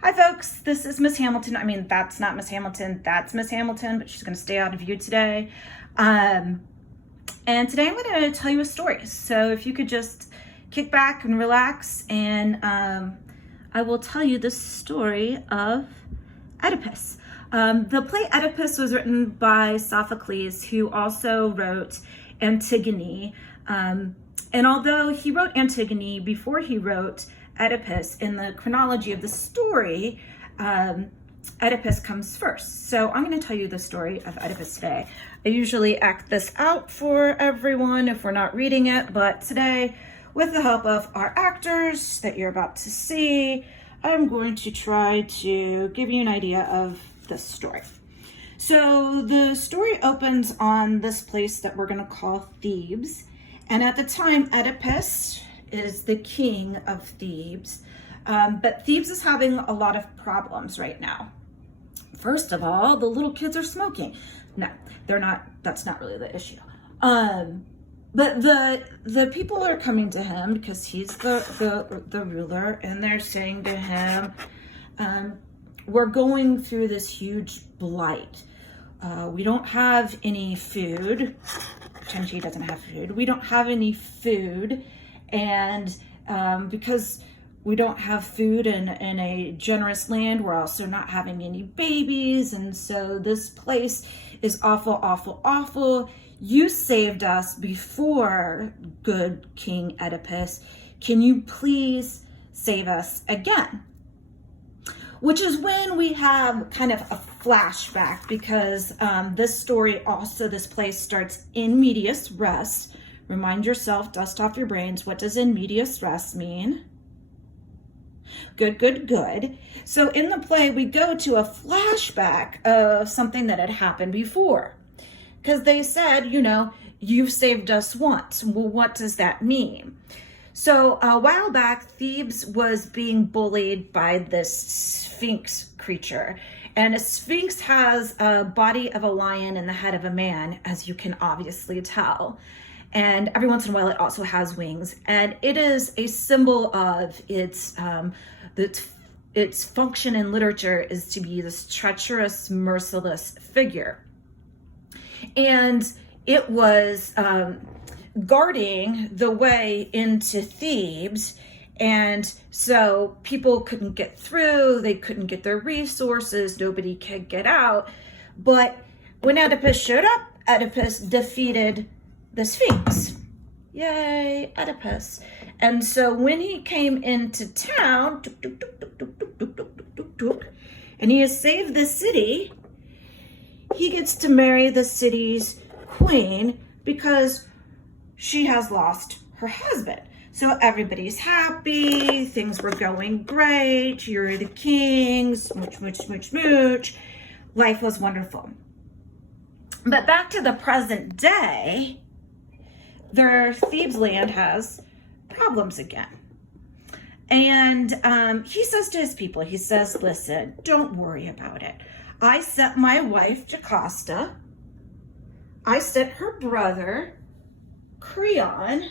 Hi folks, this is Miss Hamilton. I mean, that's not Miss Hamilton, that's Miss Hamilton, but she's gonna stay out of view today. And today I'm gonna tell you a story. So if you could just kick back and relax, and I will tell you the story of Oedipus. The play Oedipus was written by Sophocles, who also wrote Antigone. And although he wrote Antigone before he wrote Oedipus, in the chronology of the story, Oedipus comes first. So I'm going to tell you the story of Oedipus today. I usually act this out for everyone if we're not reading it, but today, with the help of our actors that you're about to see, I'm going to try to give you an idea of this story. So the story opens on this place that we're going to call Thebes. And at the time, Oedipus is the king of Thebes, but Thebes is having a lot of problems right now. First of all, the little kids are smoking. No, they're not. That's not really the issue. But the people are coming to him because he's the ruler, and they're saying to him, "We're going through this huge blight. We don't have any food." Pretend he doesn't have food. We don't have any food. And because we don't have food in a generous land, we're also not having any babies. And so this place is awful, awful, awful. You saved us before, good King Oedipus. Can you please save us again? Which is when we have kind of a flashback, because this story also, this play starts in medias res. Remind yourself, dust off your brains. What does in medias res mean? Good, good, good. So in the play, we go to a flashback of something that had happened before. Because they said, you know, you've saved us once. Well, what does that mean? So a while back, Thebes was being bullied by this Sphinx creature. And a Sphinx has a body of a lion and the head of a man, as you can obviously tell. And every once in a while, it also has wings. And it is a symbol of its function in literature is to be this treacherous, merciless figure. And it was guarding the way into Thebes. And so people couldn't get through, they couldn't get their resources, nobody could get out. But when Oedipus showed up, Oedipus defeated the Sphinx. Yay, Oedipus. And so when he came into town, and he has saved the city, he gets to marry the city's queen because she has lost her husband. So everybody's happy, things were going great, you're the king, smooch, smooch, smooch, smooch. Life was wonderful. But back to the present day, their Thebes land has problems again. And he says to his people, he says, listen, don't worry about it. I sent my wife, Jocasta. I sent her brother, Creon,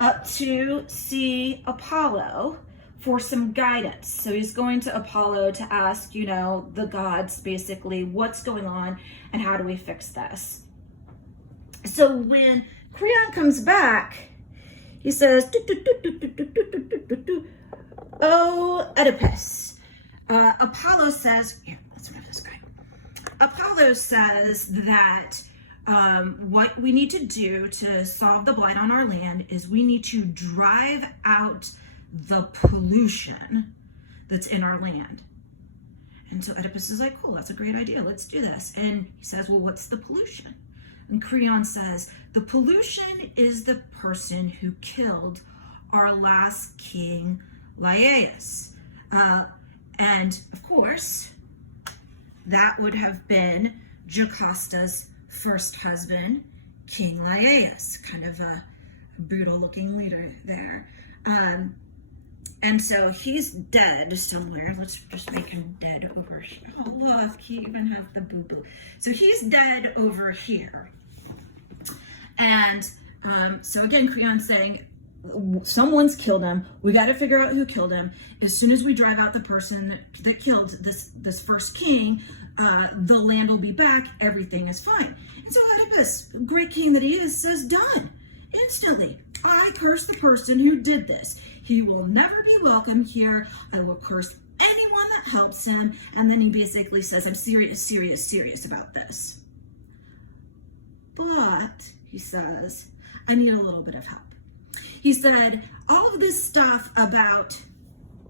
up to see Apollo for some guidance. So he's going to Apollo to ask, you know, the gods basically, what's going on and how do we fix this? So when Creon comes back, he says, "Oh, Oedipus." Apollo says, here, let's remove this guy. Apollo says that what we need to do to solve the blight on our land is we need to drive out the pollution that's in our land. And so Oedipus is like, cool, that's a great idea. Let's do this. And he says, well, what's the pollution? And Creon says, the pollution is the person who killed our last king, Laius. And of course, that would have been Jocasta's first husband, King Laius, kind of a brutal looking leader there. And so he's dead somewhere. Let's just make him dead over here. Oh, look, he even has the boo-boo. So he's dead over here. And so again, Creon's saying, someone's killed him. We got to figure out who killed him. As soon as we drive out the person that killed this first king, the land will be back. Everything is fine. And so Oedipus, great king that he is, says, done. Instantly, I curse the person who did this. He will never be welcome here. I will curse anyone that helps him. And then he basically says, I'm serious about this. But, he says, I need a little bit of help. He said, all of this stuff about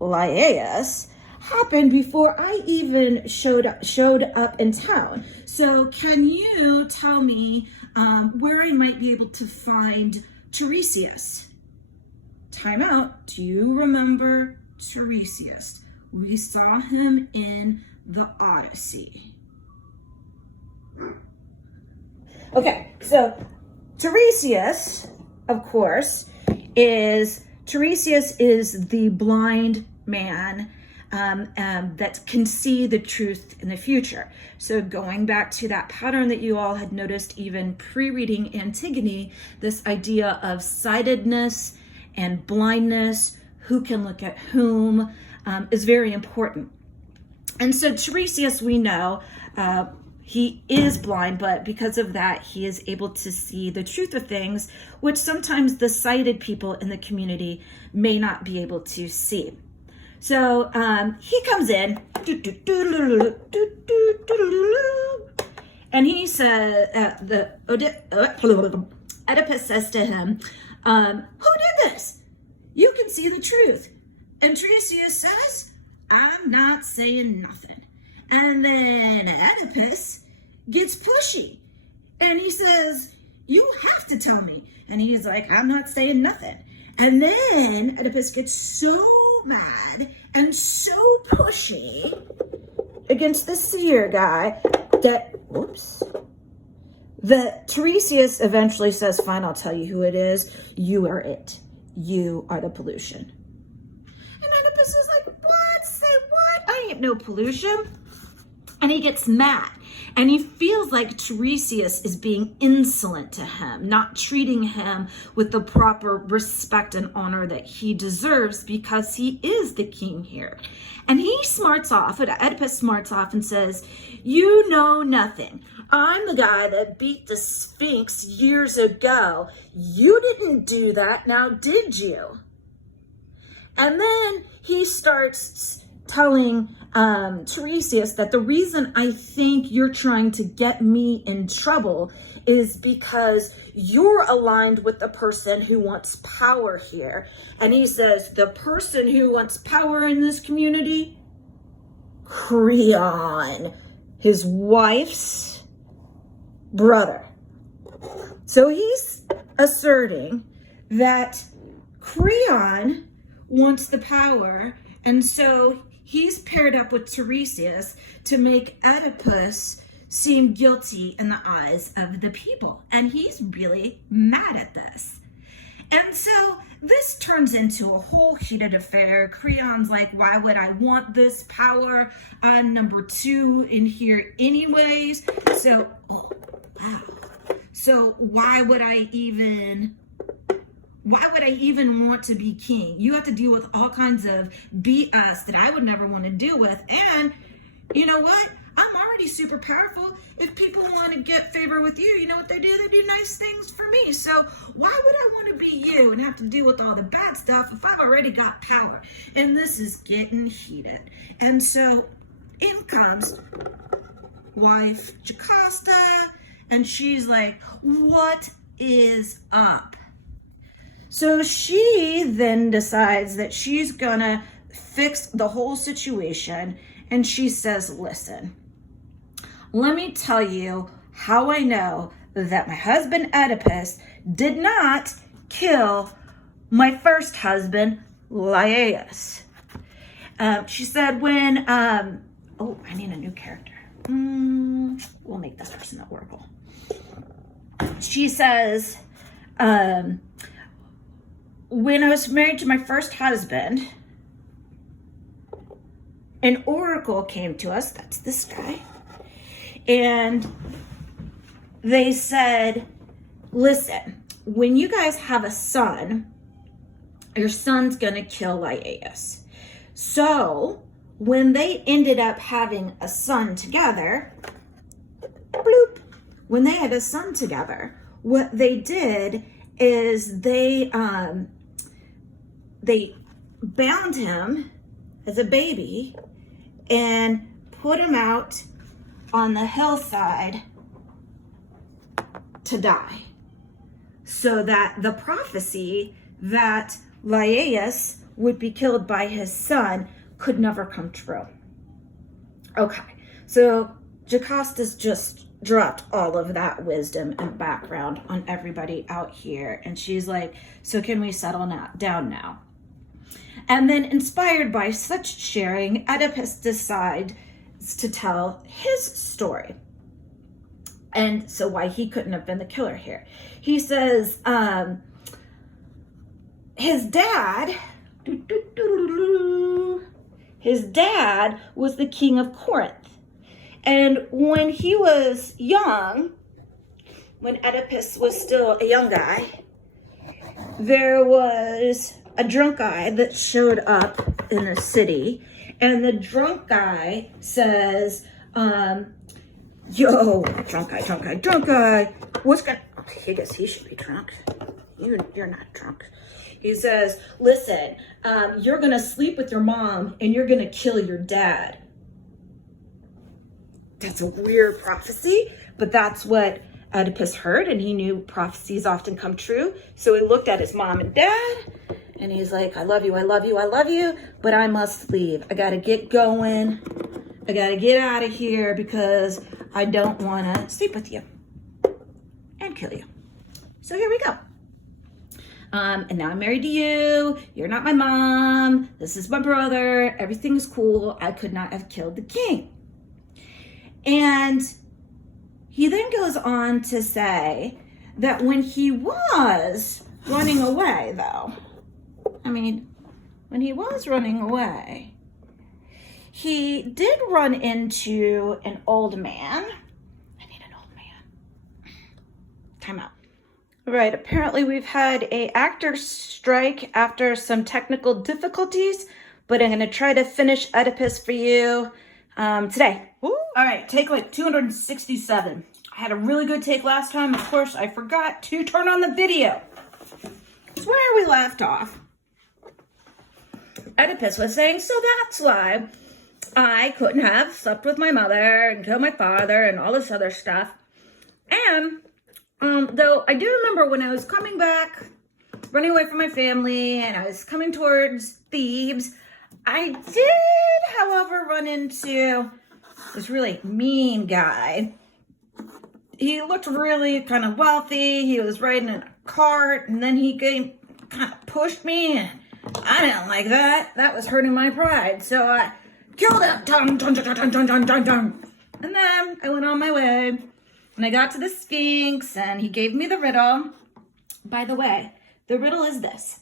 Laius happened before I even showed up in town. So can you tell me where I might be able to find Tiresias? Time out. Do you remember Tiresias? We saw him in the Odyssey. Okay, so Tiresias, of course, is the blind man that can see the truth in the future. So going back to that pattern that you all had noticed even pre-reading Antigone, this idea of sightedness and blindness, who can look at whom, is very important. And so Tiresias, we know, he is blind, but because of that, he is able to see the truth of things, which sometimes the sighted people in the community may not be able to see. So he comes in, and he says, Oedipus says to him, who did this? You can see the truth. And Tiresias says, I'm not saying nothing. And then Oedipus gets pushy. And he says, you have to tell me. And he's like, I'm not saying nothing. And then Oedipus gets so mad and so pushy against the seer guy that, that Tiresias eventually says, fine, I'll tell you who it is. You are it. You are the pollution. And Oedipus is like, what? Say what? I ain't no pollution. And he gets mad. And he feels like Tiresias is being insolent to him, not treating him with the proper respect and honor that he deserves because he is the king here. And he smarts off, Oedipus smarts off and says, you know nothing. I'm the guy that beat the Sphinx years ago. You didn't do that, now did you? And then he starts telling Tiresias that the reason I think you're trying to get me in trouble is because you're aligned with the person who wants power here. And he says, the person who wants power in this community? Creon, his wife's brother. So he's asserting that Creon wants the power, and so he's paired up with Tiresias to make Oedipus seem guilty in the eyes of the people. And he's really mad at this. And so this turns into a whole heated affair. Creon's like, why would I want this power on number 2 in here anyways? So, So why would I even want to be king? You have to deal with all kinds of BS that I would never want to deal with. And you know what? I'm already super powerful. If people want to get favor with you, you know what they do? They do nice things for me. So why would I want to be you and have to deal with all the bad stuff if I've already got power? And this is getting heated. And so in comes wife Jocasta, and she's like, what is up? So she then decides that she's gonna fix the whole situation, and she says, listen, let me tell you how I know that my husband Oedipus did not kill my first husband, Laius. She said when, oh, I need a new character. We'll make this person the Oracle. She says, when I was married to my first husband, an oracle came to us, that's this guy, and they said, listen, when you guys have a son, your son's gonna kill Laius. So when they ended up having a son together, bloop, when they had a son together, what they did is they bound him as a baby and put him out on the hillside to die, so that the prophecy that Laius would be killed by his son could never come true. Okay, so Jocastus just dropped all of that wisdom and background on everybody out here, and she's like, so can we settle down now? And then, inspired by such sharing, Oedipus decides to tell his story. And so why he couldn't have been the killer here. He says his dad was the king of Corinth. And when he was young, when Oedipus was still a young guy, there was a drunk guy that showed up in a city. And the drunk guy says, yo, drunk guy, what's gonna, I guess he should be drunk. You're not drunk. He says, listen, you're gonna sleep with your mom and you're gonna kill your dad. That's a weird prophecy, but that's what Oedipus heard, and he knew prophecies often come true. So he looked at his mom and dad, and he's like, I love you, but I must leave. I gotta get going. I gotta get out of here because I don't wanna sleep with you and kill you. So here we go. And now I'm married to you. You're not my mom. This is my brother. Everything's cool. I could not have killed the king. And he then goes on to say that when he was running away, he did run into an old man. I need an old man. Time out. Right, apparently we've had a actor strike after some technical difficulties, but I'm gonna try to finish Oedipus for you today. Ooh. All right, take like 267. I had a really good take last time. Of course, I forgot to turn on the video. It's where we left off. Oedipus was saying, so that's why I couldn't have slept with my mother and killed my father and all this other stuff. And though I do remember when I was coming back, running away from my family, and I was coming towards Thebes, I did, however, run into this really mean guy. He looked really kind of wealthy. He was riding in a cart, and then he kind of pushed me, and I didn't like that. That was hurting my pride. So I killed him. Dun, dun, dun, dun, dun, dun, dun, dun. And then I went on my way, and I got to the Sphinx, and he gave me the riddle. By the way, the riddle is this.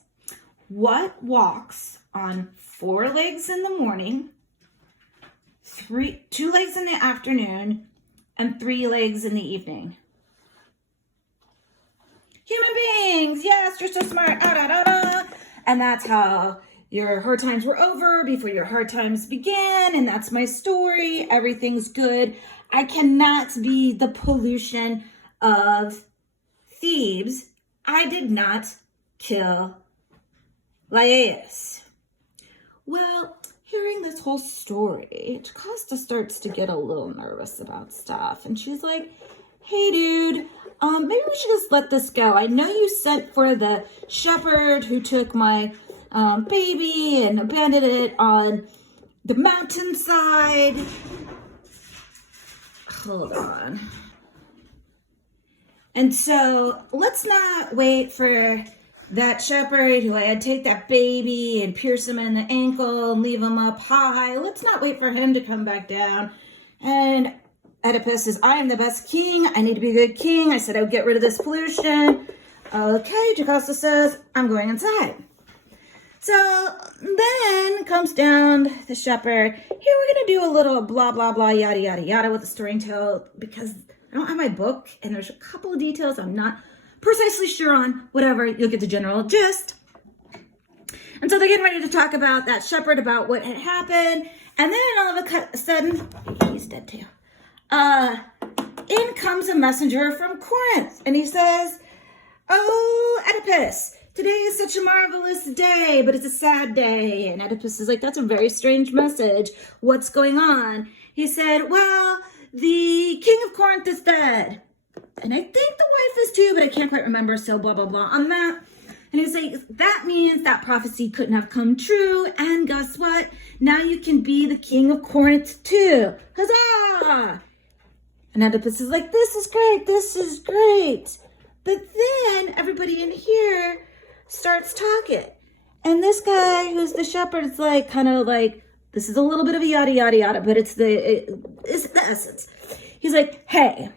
What walks on 4 legs in the morning, 2 legs in the afternoon, and 3 legs in the evening? Human beings. Yes, you're so smart. Ah, da, da, da. And that's how your hard times were over before your hard times began. And that's my story. Everything's good. I cannot be the pollution of Thebes. I did not kill Laius. Well, hearing this whole story, Jocasta starts to get a little nervous about stuff. And she's like, hey, dude, maybe we should just let this go. I know you sent for the shepherd who took my baby and abandoned it on the mountainside. Hold on. And so let's not wait for that shepherd who I had take that baby and pierce him in the ankle and leave him up high. Let's not wait for him to come back down. And Oedipus says, I am the best king. I need to be a good king. I said I would get rid of this pollution. Okay, Jocasta says, I'm going inside. So then comes down the shepherd. Here we're going to do a little blah, blah, blah, yada, yada, yada with the storytelling because I don't have my book and there's a couple of details I'm not precisely sure on. Whatever, you'll get the general gist. And so they're getting ready to talk about that shepherd, about what had happened. And then all of a sudden, he's dead too. In comes a messenger from Corinth. And he says, "Oh, Oedipus, today is such a marvelous day, but it's a sad day." And Oedipus is like, "That's a very strange message. What's going on?" He said, "Well, the king of Corinth is dead. And I think the wife is too, but I can't quite remember, so blah, blah, blah on that." And he's like, "That means that prophecy couldn't have come true. And guess what? Now you can be the king of Corinth too. Huzzah!" And Oedipus is like, "This is great. This is great." But then everybody in here starts talking. And this guy who's the shepherd is like, kind of like, this is a little bit of a yada, yada, yada, but it's the essence. He's like, "Hey,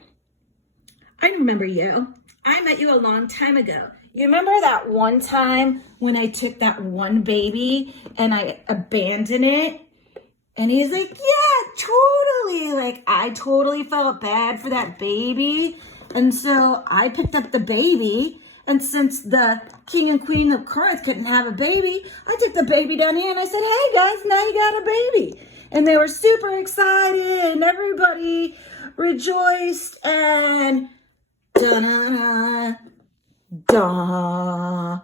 I remember you. I met you a long time ago. You remember that one time when I took that one baby and I abandoned it?" And he's like, "Yeah, totally. Like, I totally felt bad for that baby. And so I picked up the baby. And since the king and queen of Corinth couldn't have a baby, I took the baby down here and I said, 'Hey guys, now you got a baby.'" And they were super excited and everybody rejoiced and da-na-na, da.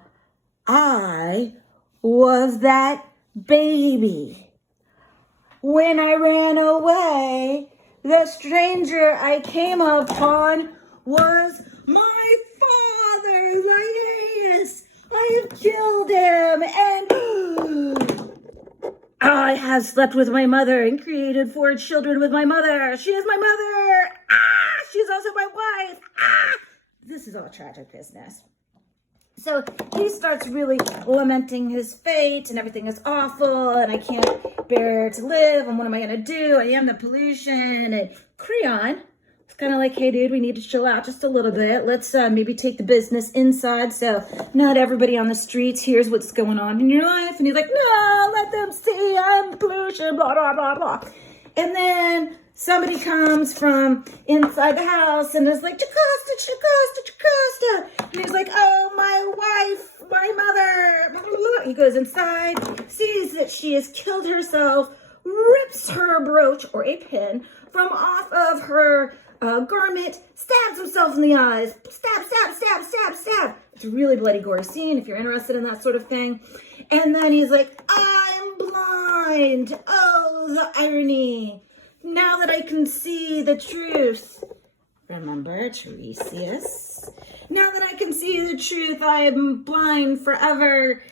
I was that baby. When I ran away, the stranger I came upon was my father, Laius. I have killed him, and I have slept with my mother and created 4 children with my mother. She is my mother. She's also my wife. This is all tragic business. So he starts really lamenting his fate, and everything is awful, and I can't bear to live, and what am I going to do? I am the pollution. And Creon, it's kind of like, "Hey, dude, we need to chill out just a little bit. Let's maybe take the business inside so not everybody on the streets hears what's going on in your life." And he's like, "No, let them see I'm pollution, blah, blah, blah, blah." And then somebody comes from inside the house and is like, "Jocasta, Jocasta, Jocasta." And he's like, "Oh, my wife, my mother." Blah, blah, blah. He goes inside, sees that she has killed herself, rips her brooch or a pin from off of her garment, stabs himself in the eyes. Stab, stab, stab, stab, stab. It's a really bloody, gory scene if you're interested in that sort of thing. And then he's like, "I'm blind. Oh, the irony. Now that I can see the truth." Remember Tiresias? "Now that I can see the truth, I am blind forever.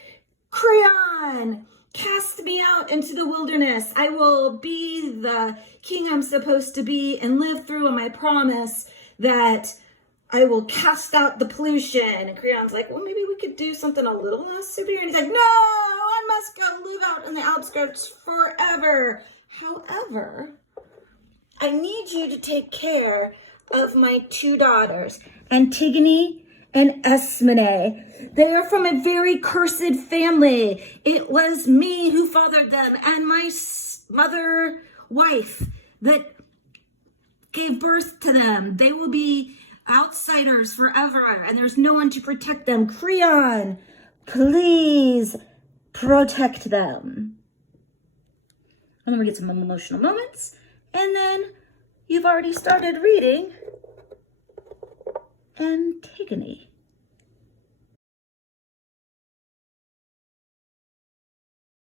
Creon, cast me out into the wilderness. I will be the king I'm supposed to be and live through on my promise that I will cast out the pollution." And Creon's like, "Well, maybe we could do something a little less severe." And he's like, "No, I must go live out in the outskirts forever. However, I need you to take care of my 2 daughters, Antigone and Ismene. They are from a very cursed family. It was me who fathered them and my mother wife that gave birth to them. They will be outsiders forever, and there's no one to protect them. Creon, please protect them." And then we get some emotional moments, and then you've already started reading Antigone.